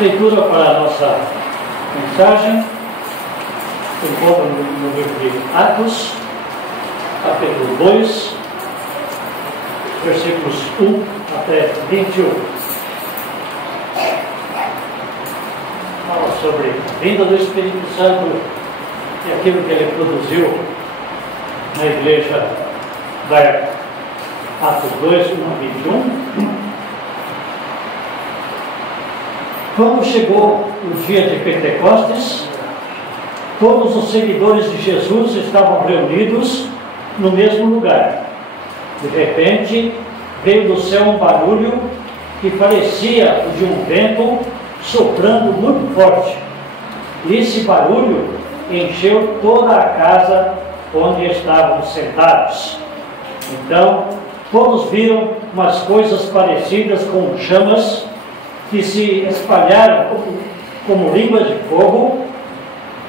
Leitura para a nossa mensagem se encontra no livro de Atos, capítulo 2, versículos 1 até 21. Fala sobre a vinda do Espírito Santo e aquilo que ele produziu na igreja da época. Atos 2, 1 a 21. Quando chegou o dia de Pentecostes, todos os seguidores de Jesus estavam reunidos no mesmo lugar. De repente, veio do céu um barulho que parecia o de um vento soprando muito forte. E esse barulho encheu toda a casa onde estavam sentados. Então, todos viram umas coisas parecidas com chamas que se espalharam como línguas de fogo,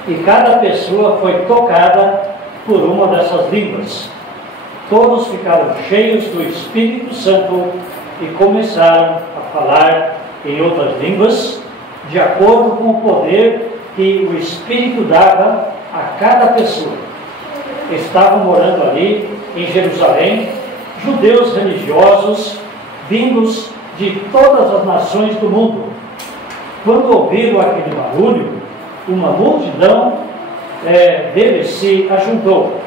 e cada pessoa foi tocada por uma dessas línguas. Todos ficaram cheios do Espírito Santo e começaram a falar em outras línguas, de acordo com o poder que o Espírito dava a cada pessoa. Estavam morando ali em Jerusalém judeus religiosos vindos de todas as nações do mundo. Quando ouviram aquele barulho, uma multidão deles se ajuntou,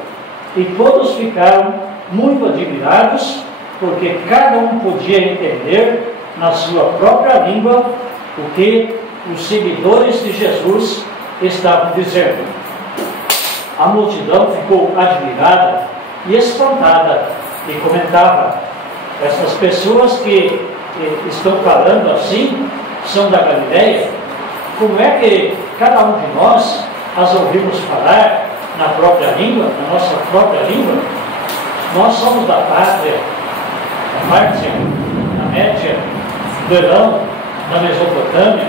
e todos ficaram muito admirados, porque cada um podia entender na sua própria língua o que os seguidores de Jesus estavam dizendo. A multidão ficou admirada e espantada e comentava: essas pessoas que estão falando assim são da Galileia? Como é que cada um de nós as ouvimos falar na própria língua, na nossa própria língua? Nós somos da Pátria, da Pártia, da Média, do Elão, da Mesopotâmia,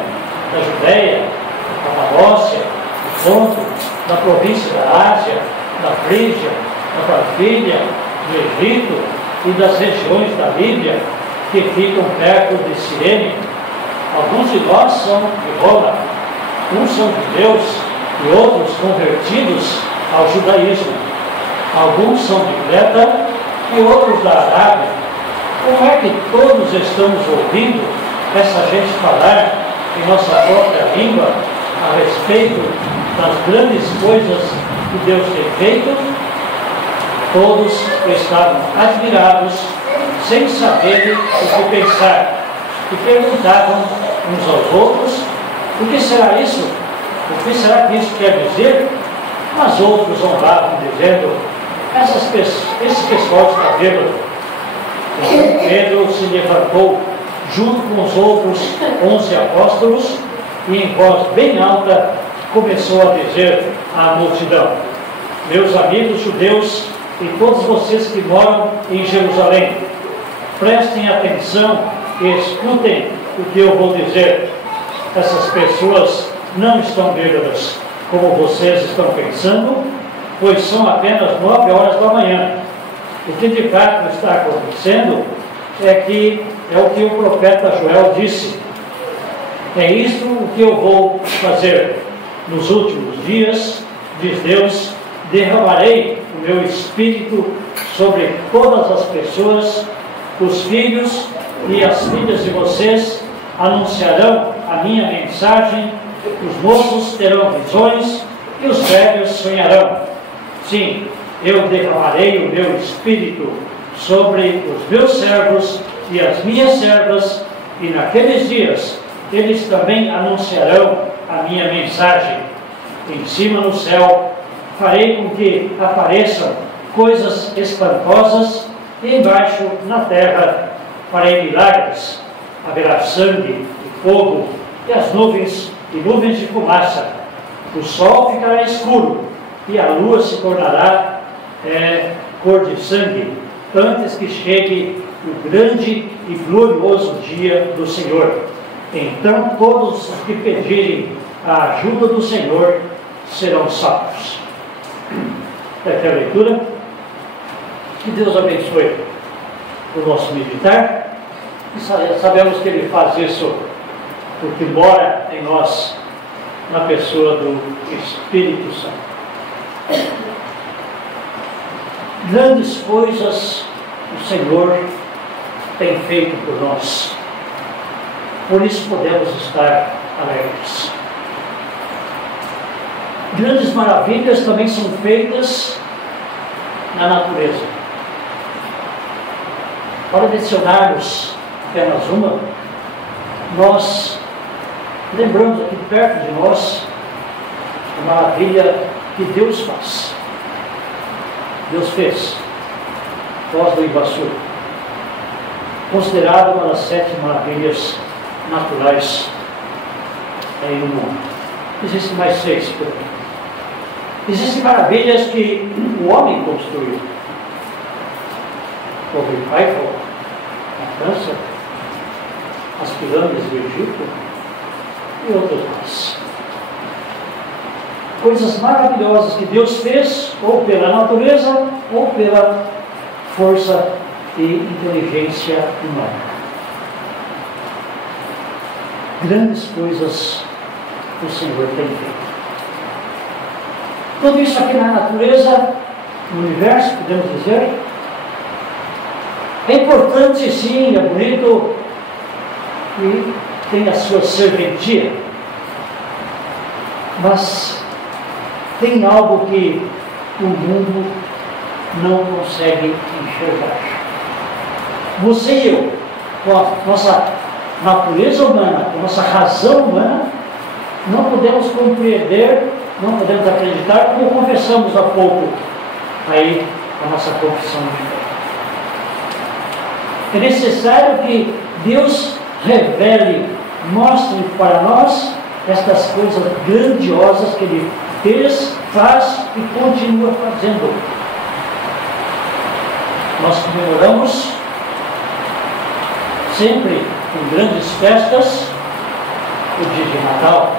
da Judéia, da Capadócia, do Ponto, da província da Ásia, da Frígia, da Panfilha, do Egito e das regiões da Líbia que ficam perto de Cirene. Alguns de nós são de Roma, uns são judeus e outros convertidos ao judaísmo. Alguns são de Creta e outros da Arábia. Como é que todos estamos ouvindo essa gente falar em nossa própria língua a respeito das grandes coisas que Deus tem feito? Todos estavam admirados, sem saberem o que pensar, e perguntavam uns aos outros: o que será isso? O que será que isso quer dizer? Mas outros zombavam, dizendo: esse pessoal está bêbado. Então Pedro se levantou junto com os outros 11 apóstolos e em voz bem alta começou a dizer à multidão: meus amigos judeus e todos vocês que moram em Jerusalém, prestem atenção e escutem o que eu vou dizer. Essas pessoas não estão bêbadas, como vocês estão pensando, pois são apenas 9 horas da manhã. O que de fato está acontecendo é o que o profeta Joel disse: é isto o que eu vou fazer. Nos últimos dias, diz Deus, derramarei o meu espírito sobre todas as pessoas. Os filhos e as filhas de vocês anunciarão a minha mensagem, os moços terão visões e os velhos sonharão. Sim, eu derramarei o meu espírito sobre os meus servos e as minhas servas, e naqueles dias eles também anunciarão a minha mensagem. Em cima no céu farei com que apareçam coisas espantosas, e embaixo na terra farei milagres. Haverá sangue e fogo e as nuvens e nuvens de fumaça. O sol ficará escuro e a lua se tornará cor de sangue, antes que chegue o grande e glorioso dia do Senhor. Então todos os que pedirem a ajuda do Senhor serão salvos. Aqui a leitura. Que Deus abençoe o nosso militar. E sabemos que ele faz isso porque mora em nós, na pessoa do Espírito Santo. Grandes coisas o Senhor tem feito por nós. Por isso podemos estar alegres. Grandes maravilhas também são feitas na natureza. Para mencionarmos apenas uma, nós lembramos aqui perto de nós a maravilha que Deus faz. Deus fez Foz do Iguaçu, considerada uma das 7 maravilhas naturais aí no mundo. Existem mais 6 por aí. Existem maravilhas que o homem construiu. O Torre Eiffel, na França, as pirâmides do Egito e outras mais. Coisas maravilhosas que Deus fez, ou pela natureza, ou pela força e inteligência humana. Grandes coisas o Senhor tem feito. Tudo isso aqui na natureza, no universo, podemos dizer, é importante sim, é bonito e tem a sua serventia, mas tem algo que o mundo não consegue enxergar. Você e eu, com a nossa natureza humana, com a nossa razão humana, não podemos compreender, não podemos acreditar, como confessamos há pouco aí a nossa confissão de fé. É necessário que Deus revele, mostre para nós estas coisas grandiosas que Ele fez, faz e continua fazendo. Nós comemoramos sempre em grandes festas o dia de Natal.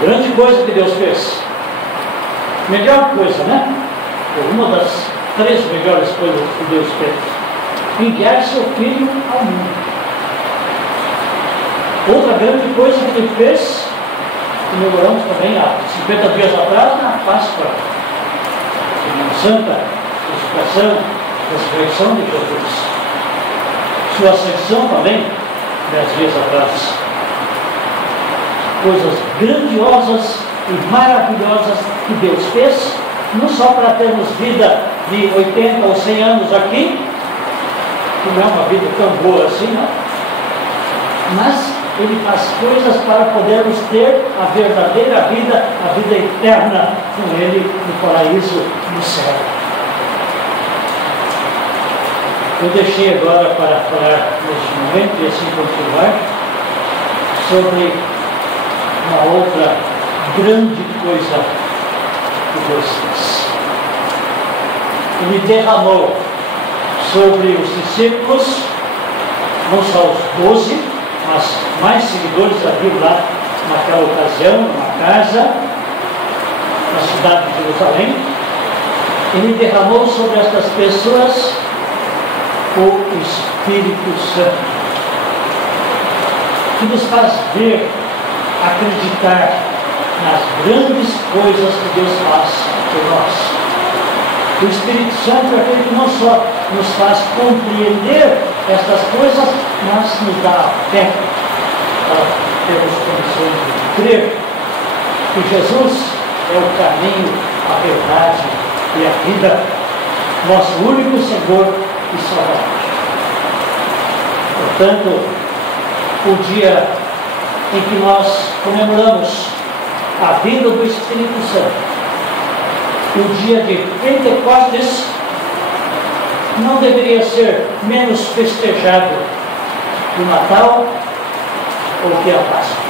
Grande coisa que Deus fez. Melhor coisa, né? Uma das 3 melhores coisas que Deus fez: enviar seu Filho ao mundo. Outra grande coisa que Ele fez, comemoramos também há 50 dias atrás, na Páscoa, Semana Santa, crucificação, ressurreição de Jesus. Sua ascensão também, 10 dias atrás. Coisas grandiosas e maravilhosas que Deus fez, não só para termos vida de 80 ou 100 anos aqui, que não é uma vida tão boa assim, não, mas Ele faz coisas para podermos ter a verdadeira vida, a vida eterna com Ele no paraíso, no céu. Eu deixei agora para falar neste momento, e assim continuar, sobre uma outra grande coisa que Deus fez. Ele derramou sobre os discípulos, não só os 12, mas mais seguidores havia lá naquela ocasião, numa casa, na cidade de Jerusalém. Ele derramou sobre estas pessoas o Espírito Santo, que nos faz ver, acreditar nas grandes coisas que Deus faz por nós. O Espírito Santo é aquele que não só nos faz compreender estas coisas, mas nos dá a fé para termos condições de crer que Jesus é o caminho, a verdade e a vida, nosso único Senhor e Salvador. Portanto, o dia em que nós comemoramos a vinda do Espírito Santo, o dia de Pentecostes, não deveria ser menos festejado que o Natal ou que a Páscoa.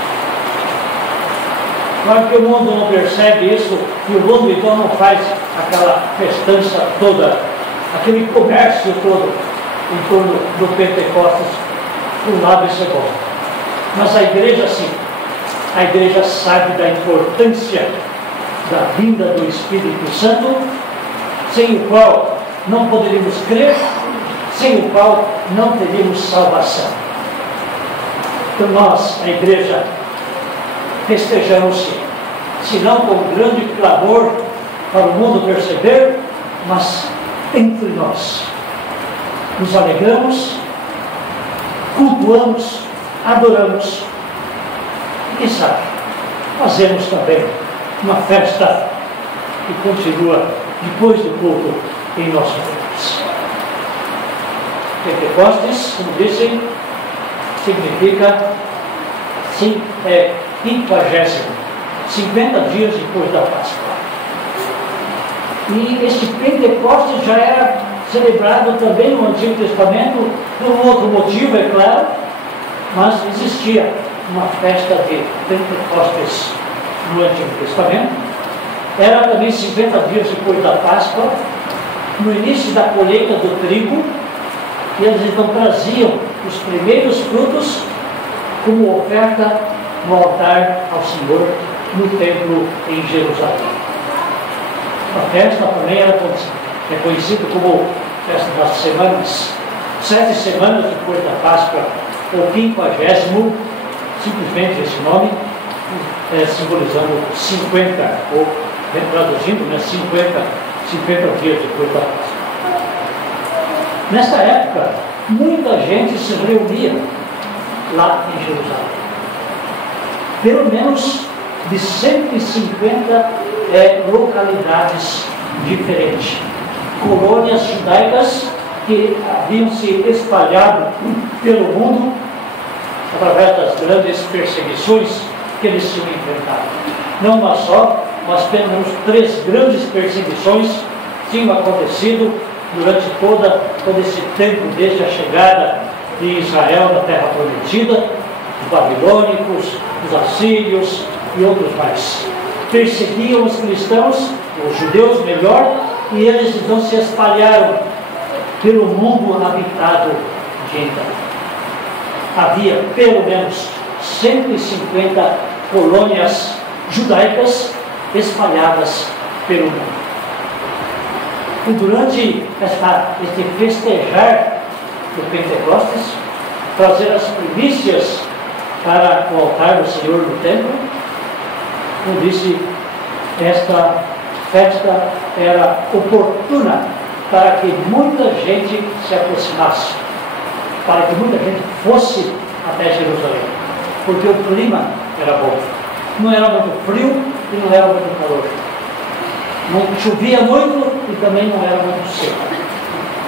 Claro que o mundo não percebe isso, e o mundo então não faz aquela festança toda, aquele comércio todo em torno do Pentecostes. Por um lado isso é bom, mas a igreja sim, a igreja sabe da importância da vinda do Espírito Santo, sem o qual não poderíamos crer, sem o qual não teríamos salvação. Então nós, a igreja, festejamos, se não com grande clamor para o mundo perceber, mas entre nós. Nos alegramos, cultuamos, adoramos. E quem sabe, fazemos também uma festa que continua depois do culto em nossos lares. Pentecostes, como dizem, significa 50, 50 dias depois da Páscoa. E esse Pentecostes já era celebrado também no Antigo Testamento, por um outro motivo, é claro, mas existia uma festa de Pentecostes no Antigo Testamento. Era também 50 dias depois da Páscoa, no início da colheita do trigo, e eles então traziam os primeiros frutos como oferta no altar ao Senhor no templo em Jerusalém. A festa também era conhecida como festa das semanas. 7 semanas depois da Páscoa, ou 50º, simplesmente esse nome, simbolizando 50, ou traduzindo, 50 dias depois da Páscoa. Nesta época, muita gente se reunia lá em Jerusalém. Pelo menos de 150 localidades diferentes. Colônias judaicas que haviam se espalhado pelo mundo através das grandes perseguições que eles tinham enfrentado. Não uma só, mas pelo menos 3 grandes perseguições tinham acontecido durante todo esse tempo, desde a chegada de Israel na Terra Prometida, os babilônicos, os assírios e outros mais. Perseguiam os cristãos, os judeus melhor, e eles então se espalharam pelo mundo habitado de então. Havia pelo menos 150 colônias judaicas espalhadas pelo mundo. E durante este festejar do Pentecostes, trazer as primícias para o altar do Senhor no templo, como disse, esta festa era oportuna para que muita gente se aproximasse, para que muita gente fosse até Jerusalém, porque o clima era bom. Não era muito frio e não era muito calor. Não chovia muito e também não era muito seco.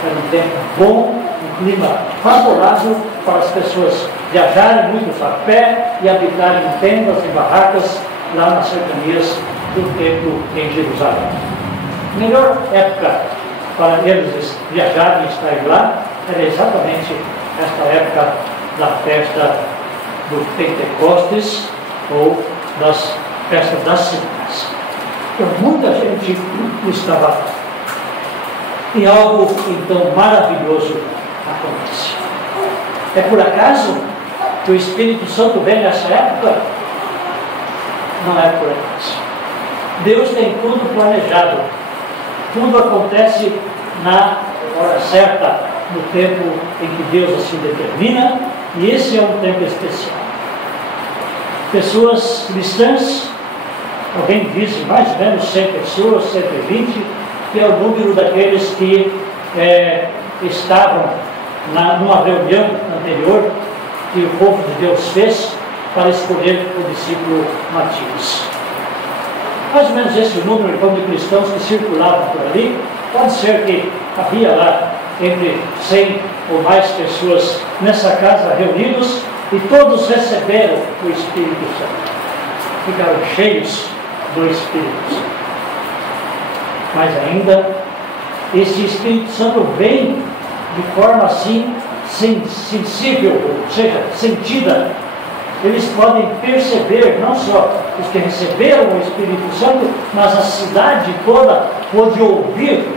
Era um tempo bom, um clima favorável para as pessoas viajarem muitos a pé e habitarem em tendas e barracas lá nas cercanias do templo em Jerusalém. A melhor época para eles viajarem e estarem lá era exatamente esta época da festa do Pentecostes ou das festas das semanas. Então, muita gente estava lá. E algo então maravilhoso acontece. É por acaso que o Espírito Santo vem nessa época? Não é por acaso. Deus tem tudo planejado. Tudo acontece na hora certa, no tempo em que Deus assim determina, e esse é um tempo especial. Pessoas cristãs, alguém diz mais ou menos 100 pessoas, 120, que é o número daqueles que estavam numa reunião anterior que o povo de Deus fez para escolher o discípulo Matias. Mais ou menos esse número de cristãos que circulavam por ali. Pode ser que havia lá entre 100 ou mais pessoas nessa casa reunidos e todos receberam o Espírito Santo. Ficaram cheios do Espírito Santo. Mas ainda, esse Espírito Santo vem de forma assim sensível, ou seja, sentida. Eles podem perceber, não só os que receberam o Espírito Santo, mas a cidade toda pôde ouvir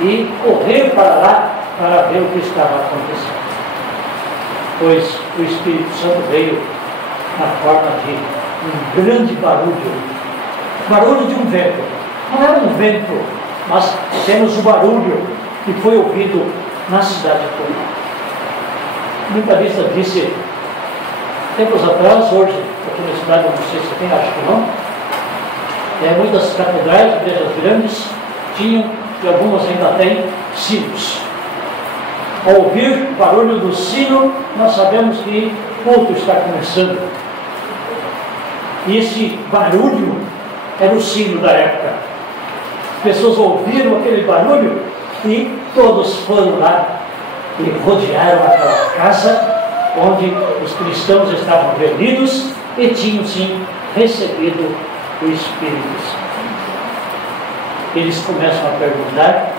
e correr para lá para ver o que estava acontecendo. Pois o Espírito Santo veio na forma de um grande barulho de um vento. Não era um vento, mas temos o barulho que foi ouvido na cidade toda. Muita vista disse Tempos atrás, hoje, aqui na cidade, não sei se tem, acho que não, muitas catedrais, igrejas grandes, tinham, e algumas ainda têm, sinos. Ao ouvir o barulho do sino, nós sabemos que o culto está começando. E esse barulho era o sino da época. As pessoas ouviram aquele barulho e todos foram lá e rodearam aquela casa onde os cristãos estavam reunidos e tinham sim recebido o Espírito Santo. Eles começam a perguntar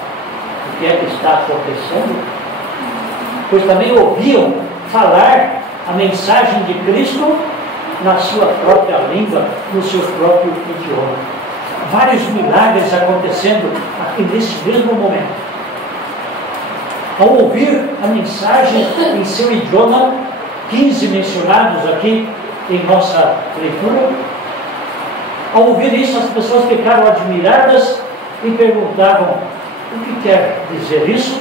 o que é que está acontecendo, pois também ouviam falar a mensagem de Cristo na sua própria língua, no seu próprio idioma. Vários milagres acontecendo aqui nesse mesmo momento. Ao ouvir a mensagem em seu idioma, 15 mencionados aqui em nossa leitura, ao ouvir isso, as pessoas ficaram admiradas e perguntavam: o que quer dizer isso?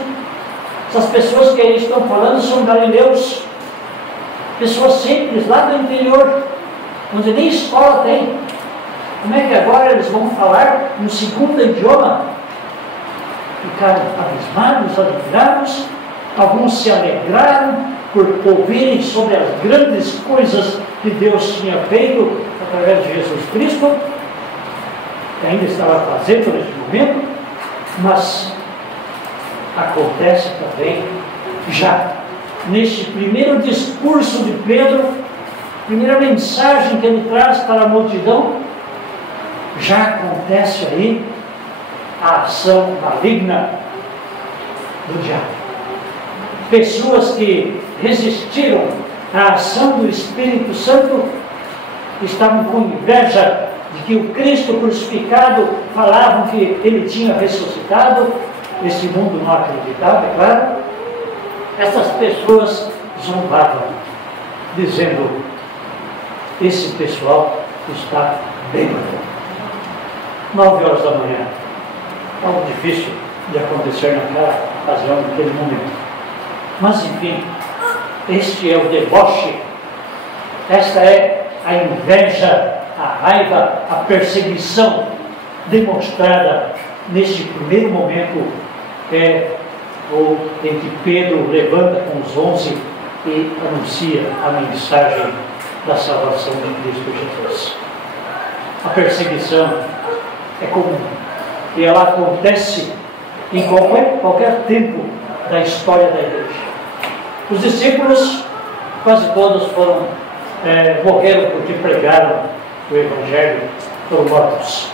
Essas pessoas que estão falando são galileus, pessoas simples lá do interior, onde nem escola tem. Como é que agora eles vão falar no segundo idioma? Ficaram abismados, admirados. Alguns se alegraram por ouvirem sobre as grandes coisas que Deus tinha feito através de Jesus Cristo, que ainda estava fazendo neste momento. Mas acontece também, já neste primeiro discurso de Pedro, primeira mensagem que ele traz para a multidão, já acontece aí a ação maligna do diabo. Pessoas que resistiram à ação do Espírito Santo estavam com inveja de que o Cristo crucificado, falavam que ele tinha ressuscitado. Esse mundo não acreditava, é claro. Essas pessoas zombavam, dizendo: esse pessoal está bêbado. 9 horas da manhã, algo difícil de acontecer naquela ocasião, naquele momento. Mas enfim, este é o deboche, esta é a inveja, a raiva, a perseguição demonstrada neste primeiro momento, em que Pedro levanta com os 11 e anuncia a mensagem da salvação de Cristo Jesus. A perseguição é comum e ela acontece em qualquer tempo da história da igreja. Os discípulos, quase todos morreram porque pregaram o Evangelho, foram mortos.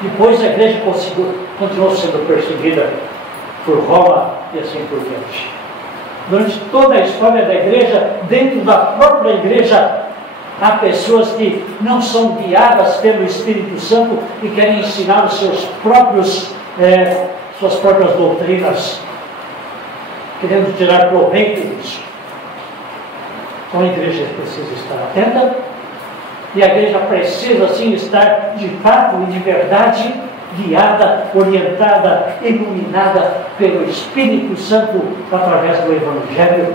Depois a igreja continuou sendo perseguida por Roma e assim por diante. Durante toda a história da igreja, dentro da própria igreja, há pessoas que não são guiadas pelo Espírito Santo e querem ensinar suas próprias doutrinas, querendo tirar proveito disso. Então a igreja precisa estar atenta, e a igreja precisa sim estar de fato e de verdade guiada, orientada, iluminada pelo Espírito Santo através do Evangelho.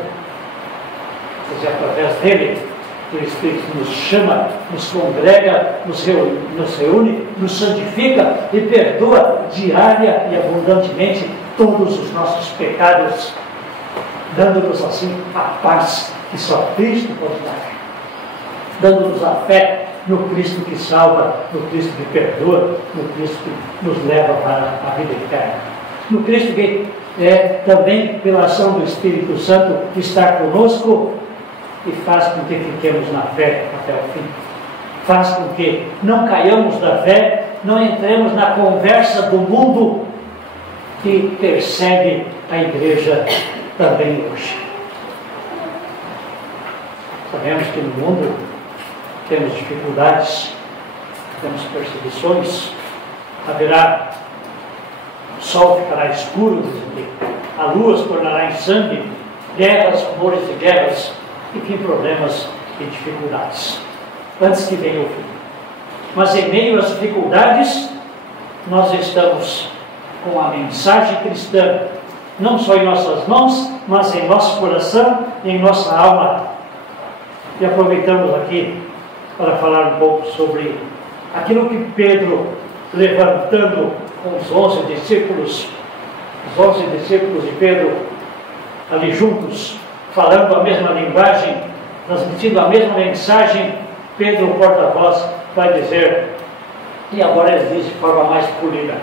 Pois é através dele que o Espírito nos chama, nos congrega, nos reúne, nos santifica e perdoa diária e abundantemente todos os nossos pecados, dando-nos assim a paz que só Cristo pode dar, dando-nos a fé no Cristo que salva, no Cristo que perdoa, no Cristo que nos leva para a vida eterna, no Cristo que também, pela ação do Espírito Santo, está conosco e faz com que fiquemos na fé até o fim, faz com que não caiamos da fé, não entremos na conversa do mundo que persegue a igreja também hoje. Sabemos que no mundo temos dificuldades, temos perseguições, haverá, o sol ficará escuro, a lua se tornará em sangue, guerras, rumores de guerras, enfim, problemas e dificuldades, antes que venha o fim. Mas em meio às dificuldades, nós estamos com a mensagem cristã, não só em nossas mãos, mas em nosso coração e em nossa alma. E aproveitamos aqui para falar um pouco sobre aquilo que Pedro, levantando com os 11 discípulos de Pedro, ali juntos, falando a mesma linguagem, transmitindo a mesma mensagem, Pedro, o porta-voz, vai dizer, e agora ele diz de forma mais polida.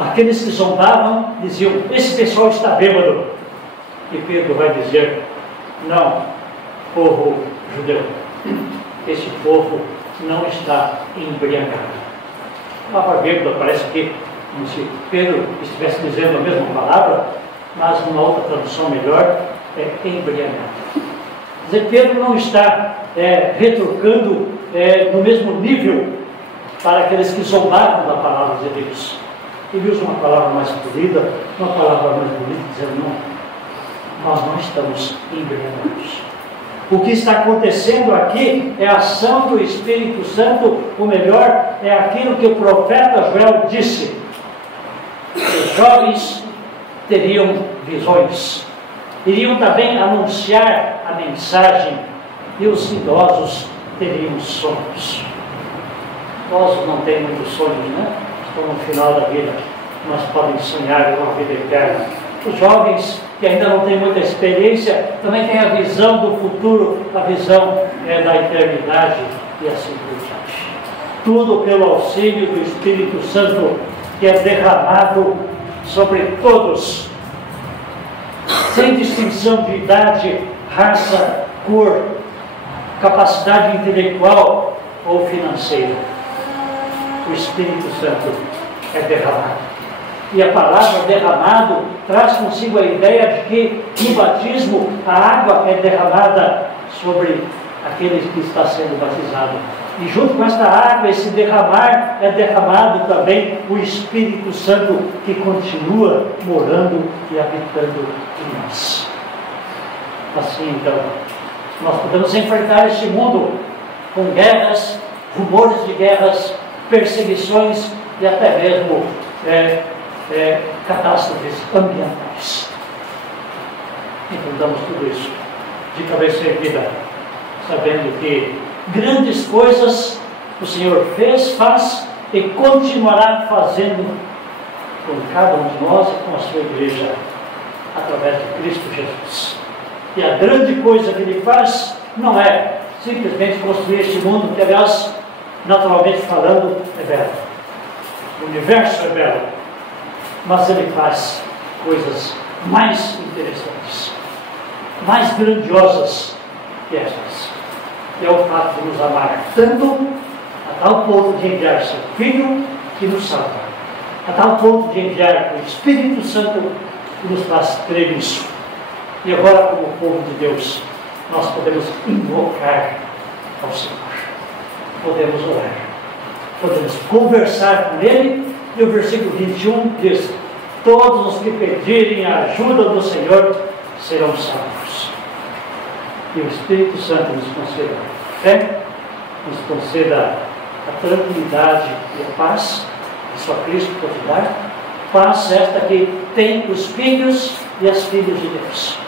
Aqueles que zombavam diziam, esse pessoal está bêbado. E Pedro vai dizer, não, povo judeu, esse povo não está embriagado. A palavra bêbado parece que, como se Pedro estivesse dizendo a mesma palavra, mas numa outra tradução melhor, é embriagado. Quer dizer, Pedro não está retrucando no mesmo nível para aqueles que zombavam da palavra de Deus. Ele usa uma palavra mais polida, uma palavra mais bonita, dizendo, não, nós não estamos embriagados. O que está acontecendo aqui é a ação do Espírito Santo, ou melhor, é aquilo que o profeta Joel disse. Os jovens teriam visões, iriam também anunciar a mensagem, e os idosos teriam sonhos. Idosos não têm muitos sonhos, né? Estão no final da vida, mas podem sonhar com a vida eterna. Os jovens que ainda não têm muita experiência, também têm a visão do futuro, a visão da eternidade e assim por diante. Tudo pelo auxílio do Espírito Santo, que é derramado sobre todos, sem distinção de idade, raça, cor, capacidade intelectual ou financeira. O Espírito Santo é derramado. E a palavra derramado traz consigo a ideia de que no batismo a água é derramada sobre aquele que está sendo batizado. E junto com esta água, esse derramar, é derramado também o Espírito Santo que continua morando e habitando em nós. Assim então, nós podemos enfrentar este mundo com guerras, rumores de guerras, perseguições e até mesmo catástrofes ambientais. Enfrentamos tudo isso de cabeça erguida, sabendo que grandes coisas o Senhor fez, faz e continuará fazendo com cada um de nós e com a sua igreja, através de Cristo Jesus. E a grande coisa que Ele faz não é simplesmente construir este mundo, que aliás, naturalmente falando, é belo. O universo é belo, mas Ele faz coisas mais interessantes, mais grandiosas que estas. É o fato de nos amar tanto, a tal ponto de enviar seu Filho que nos salva, a tal ponto de enviar o Espírito Santo que nos faz crer nisso. E agora, como povo de Deus, nós podemos invocar ao Senhor, podemos orar, podemos conversar com Ele, e o versículo 21 diz, todos os que pedirem a ajuda do Senhor serão salvos. E o Espírito Santo nos conceda fé, nos conceda a tranquilidade e a paz que só Cristo pode dar, paz esta que tem os filhos e as filhas de Deus.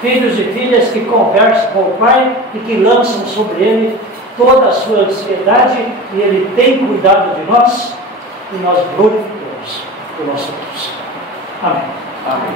Filhos e filhas que conversam com o Pai e que lançam sobre Ele toda a sua ansiedade, e Ele tem cuidado de nós, e nós glorificamos o nosso Deus. Amém. Amém.